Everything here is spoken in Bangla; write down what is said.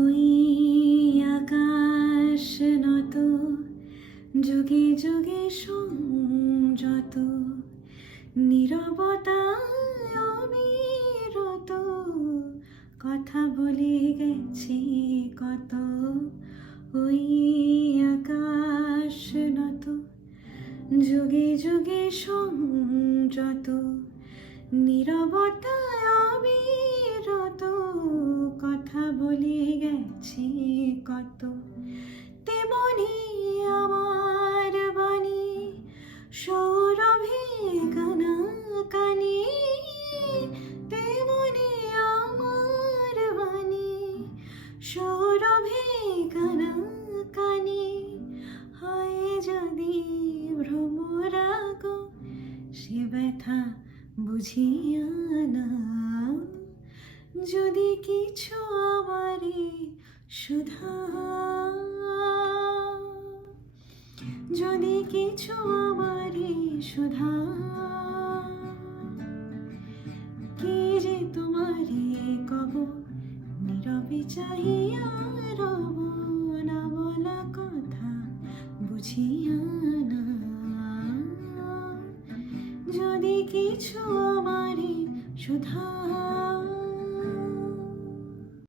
ওই আকাশ নত, যুগে যুগে সংযত, নীরবতায় অবিরত, কথা বলে গেছে কত। ওই আকাশ নত, যুগে যুগে সংযত, নীরবতায় অবিরত, কথা বলে গেছে কত। তেমনি আমার বাণী সৌরভে কানা কানে, তেমনি আমার বাণী সৌরভে কানা কানে। হয় যদি ভ্রমরাগ, সে ব্যথা বুঝিয়া নাও। যদি কিছু আমারে শুধাও, যদি কিছু আমারে শুধাও, কি যে তোমারে কব, নীরবে চাহিয়া রব, না বলা কথা বুঝিয়া নাও। যদি কিছু আমারে শুধাও,